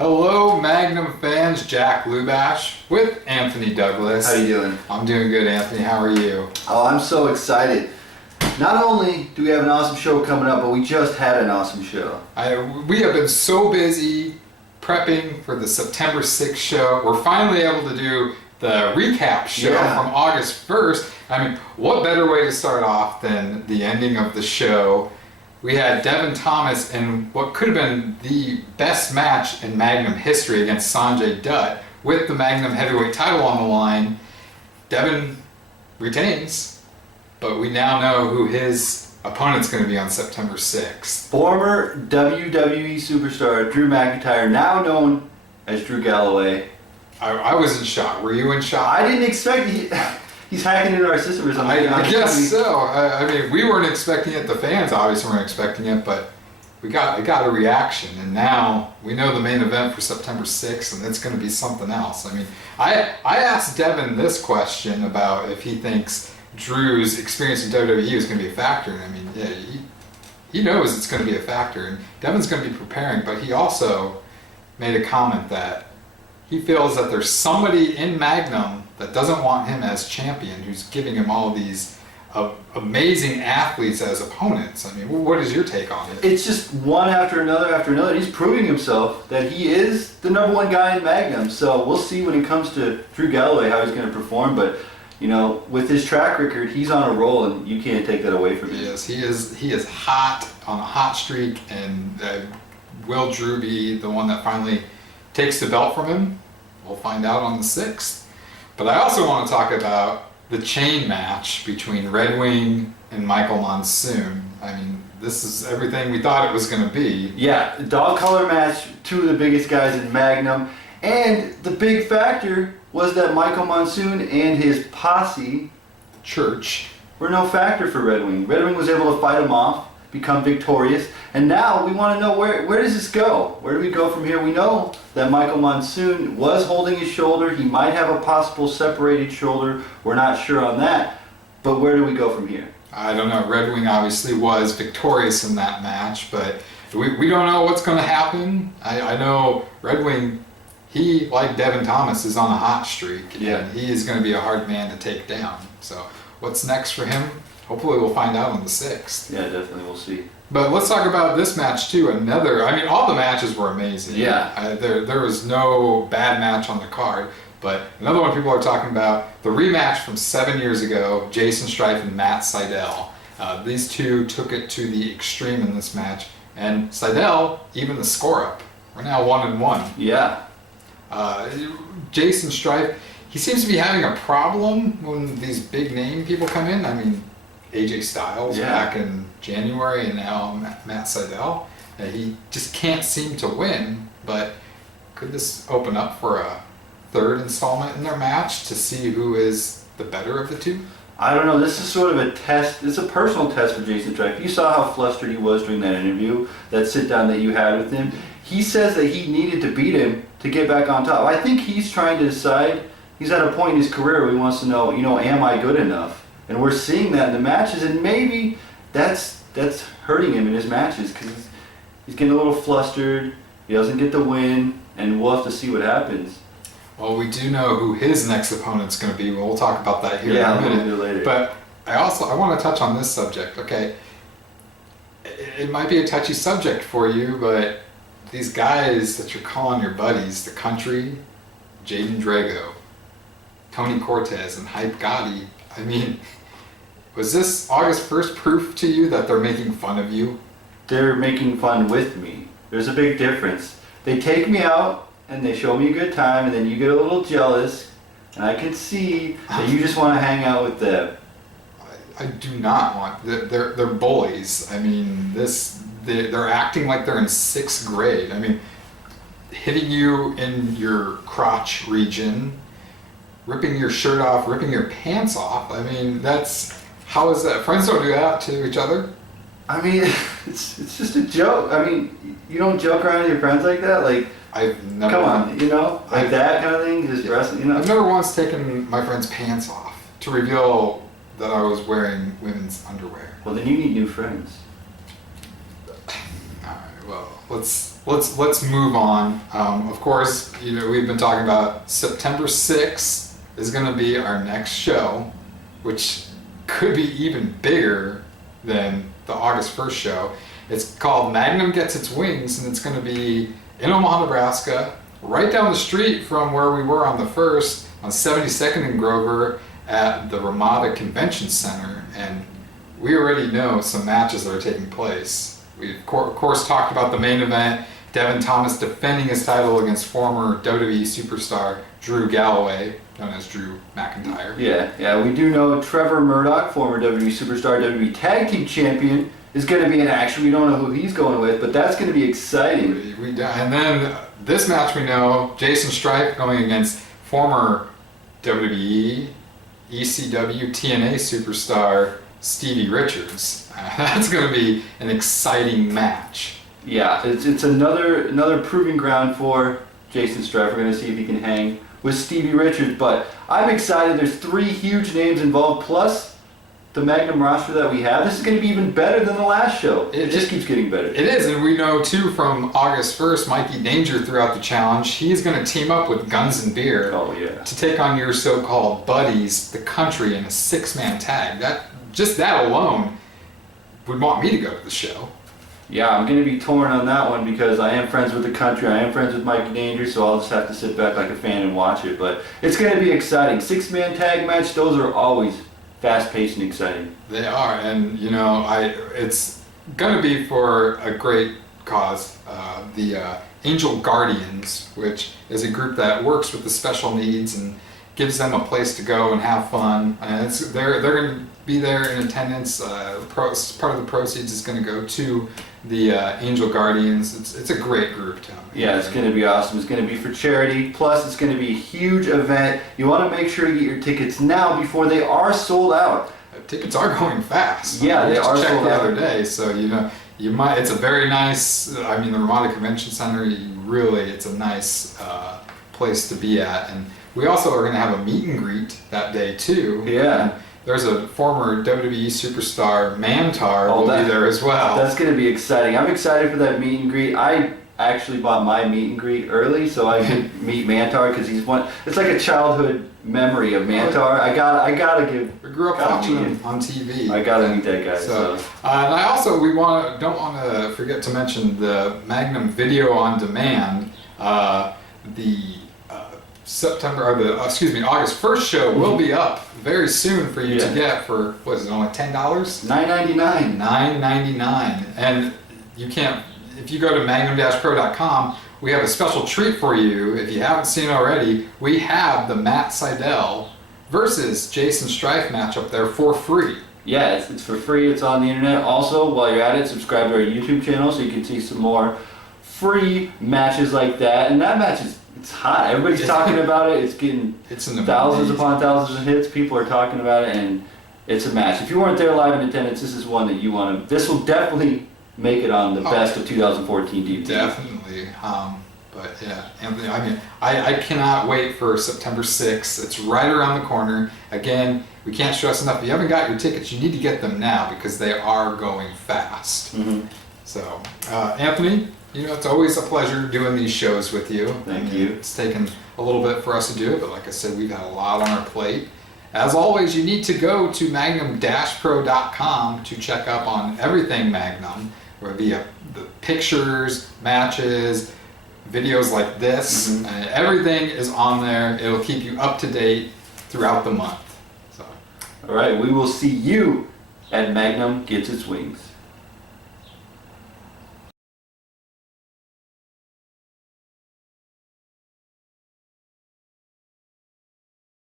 Hello, Magnum fans. Jack Lubash with Anthony Douglas. How you doing? I'm doing good, Anthony. How are you? Oh, I'm so excited. Not only do we have an awesome show coming up, but we just had an awesome show. We have been so busy prepping for the September 6th show. We're finally able to do the recap show from August 1st. I mean, what better way to start off than the ending of the show? We had Devin Thomas in what could have been the best match in Magnum history against Sanjay Dutt with the Magnum heavyweight title on the line. Devin retains, but we now know who his opponent's going to be on September 6th. Former WWE superstar Drew McIntyre, now known as Drew Galloway. I was in shock. Were you in shock? I didn't expect he's hacking into our system or something. I guess so. I mean, we weren't expecting it. The fans obviously weren't expecting it, but we got a reaction, and now we know the main event for September 6th, and it's going to be something else. I mean, I asked Devin this question about if he thinks Drew's experience in WWE is going to be a factor, and I mean, yeah, he knows it's going to be a factor, and Devin's going to be preparing, but he also made a comment that he feels that there's somebody in Magnum that doesn't want him as champion, who's giving him all these amazing athletes as opponents. I mean, what is your take on it? It's just one after another. He's proving himself that he is the number one guy in Magnum. So we'll see when it comes to Drew Galloway how he's going to perform. But you know, with his track record, he's on a roll, and you can't take that away from him. Yes, he is hot on a hot streak, and will Drew be the one that finally takes the belt from him? We'll find out on the 6th. But I also want to talk about the chain match between Red Wing and Michael Monsoon. I mean, this is everything we thought it was going to be. Yeah, dog collar match, two of the biggest guys in Magnum. And the big factor was that Michael Monsoon and his posse, Church, were no factor for Red Wing. Red Wing was able to fight him off, become victorious, and now we want to know where does this go? Where do we go from here? We know that Michael Monsoon was holding his shoulder. He might have a possible separated shoulder. We're not sure on that. But where do we go from here? I don't know. Red Wing obviously was victorious in that match, but we don't know what's going to happen. I know Red Wing, he, like Devin Thomas, is on a hot streak, and he is going to be a hard man to take down. So what's next for him? Hopefully we'll find out on the 6th. Yeah, definitely. We'll see. But let's talk about this match too. I mean, all the matches were amazing. Yeah. There was no bad match on the card. But another one people are talking about, the rematch from 7 years ago, Jason Strife and Matt Sydal. These two took it to the extreme in this match. And Sydal, even the score up. We're now 1-1. Yeah. Jason Strife, he seems to be having a problem when these big name people come in. I mean, AJ Styles back in January, and now Matt Sydal. He just can't seem to win, but could this open up for a third installment in their match to see who is the better of the two? I don't know. This is sort of a test. It's a personal test for Jason Strife. You saw how flustered he was during that interview, that sit-down that you had with him. He says that he needed to beat him to get back on top. I think he's trying to decide. He's at a point in his career where he wants to know, am I good enough? And we're seeing that in the matches, and maybe that's hurting him in his matches because he's getting a little flustered. He doesn't get the win, and we'll have to see what happens. Well, we do know who his next opponent's going to be. We'll talk about that here in a minute. Little bit later. But I want to touch on this subject. Okay, it might be a touchy subject for you, but these guys that you're calling your buddies, the Country, Jaden Drago, Tony Cortez, and Hype Gotti, I mean, was this August 1st proof to you that they're making fun of you? They're making fun with me. There's a big difference. They take me out and they show me a good time, and then you get a little jealous, and I can see that you just want to hang out with them. I do not want. They're bullies. I mean, they're acting like they're in 6th grade. I mean, hitting you in your crotch region, ripping your shirt off, ripping your pants off. I mean, how is that? Friends don't do that to each other. I mean, it's just a joke. I mean, you don't joke around with your friends like that. Like, I've never. Come on, like that kind of thing. Just dressing, I've never once taken my friend's pants off to reveal that I was wearing women's underwear. Well, then you need new friends. All right. Well, let's move on. Of course, we've been talking about September 6th is going to be our next show, which could be even bigger than the August 1st show. It's called Magnum Gets Its Wings, and it's going to be in Omaha, Nebraska, right down the street from where we were on the 1st, on 72nd and Grover at the Ramada Convention Center. And we already know some matches that are taking place. We, of course, talked about the main event, Devin Thomas defending his title against former WWE superstar Drew Galloway, known as Drew McIntyre. Yeah, we do know Trevor Murdoch, former WWE superstar, WWE Tag Team Champion, is going to be in action. We don't know who he's going with, but that's going to be exciting. And then this match we know, Jason Strife going against former WWE, ECW, TNA superstar Stevie Richards. That's going to be an exciting match. Yeah, it's another proving ground for Jason Strife. We're going to see if he can hang with Stevie Richards, but I'm excited. There's 3 huge names involved, plus the Magnum roster that we have. This is going to be even better than the last show. It just keeps getting better. It is, and we know too from August 1st, Mikey Danger throughout the challenge, he's going to team up with Guns and Beer to take on your so-called buddies, the Country, in a 6-man tag. That alone would want me to go to the show. Yeah, I'm going to be torn on that one because I am friends with the Country, I am friends with Mikey Danger, so I'll just have to sit back like a fan and watch it. But it's going to be exciting. 6-man tag match, those are always fast-paced and exciting. They are, and it's going to be for a great cause. The Angel Guardians, which is a group that works with the special needs and gives them a place to go and have fun. And they're going to be there in attendance. Part of the proceeds is going to go to the Angel Guardians. It's a great group, Tom. Yeah, it's going to be awesome. It's going to be for charity. Plus, it's going to be a huge event. You want to make sure you get your tickets now before they are sold out. Tickets are going fast. Yeah, they are sold out. I checked the other day, so you might. It's a very nice. The Ramada Convention Center. It's a nice place to be at, and we also are going to have a meet and greet that day too. Yeah. And there's a former WWE superstar, Mantar, will be there as well. That's going to be exciting. I'm excited for that meet and greet. I actually bought my meet and greet early so I could meet Mantar because he's one. It's like a childhood memory of Mantar. I gotta give. We grew up watching him on TV. I gotta meet that guy. So. And I also don't want to forget to mention the Magnum Video on Demand. The August 1st show will be up very soon for you to get for, what is it, only $10? $9.99. $9.99. And you can't, if you go to magnum-pro.com, we have a special treat for you. If you haven't seen it already, we have the Matt Sydal versus Jason Strife match up there for free. Yeah, it's for free. It's on the internet. Also, while you're at it, subscribe to our YouTube channel so you can see some more free matches like that. And that match it's hot. Everybody's talking about it. It's getting thousands upon thousands of hits. People are talking about it, and it's a match. If you weren't there live in attendance, this is one that you want to. This will definitely make it on the best of 2014 DVD. Definitely. But yeah, Anthony, I cannot wait for September 6th. It's right around the corner. Again, we can't stress enough. If you haven't got your tickets, you need to get them now because they are going fast. Mm-hmm. So, Anthony, it's always a pleasure doing these shows with you. Thank you. It's taken a little bit for us to do it, but like I said, we've had a lot on our plate. As always, you need to go to magnum-pro.com to check up on everything Magnum, whether it be the pictures, matches, videos like this. Mm-hmm. Everything is on there. It'll keep you up to date throughout the month. So. All right, we will see you at Magnum Gets Its Wings.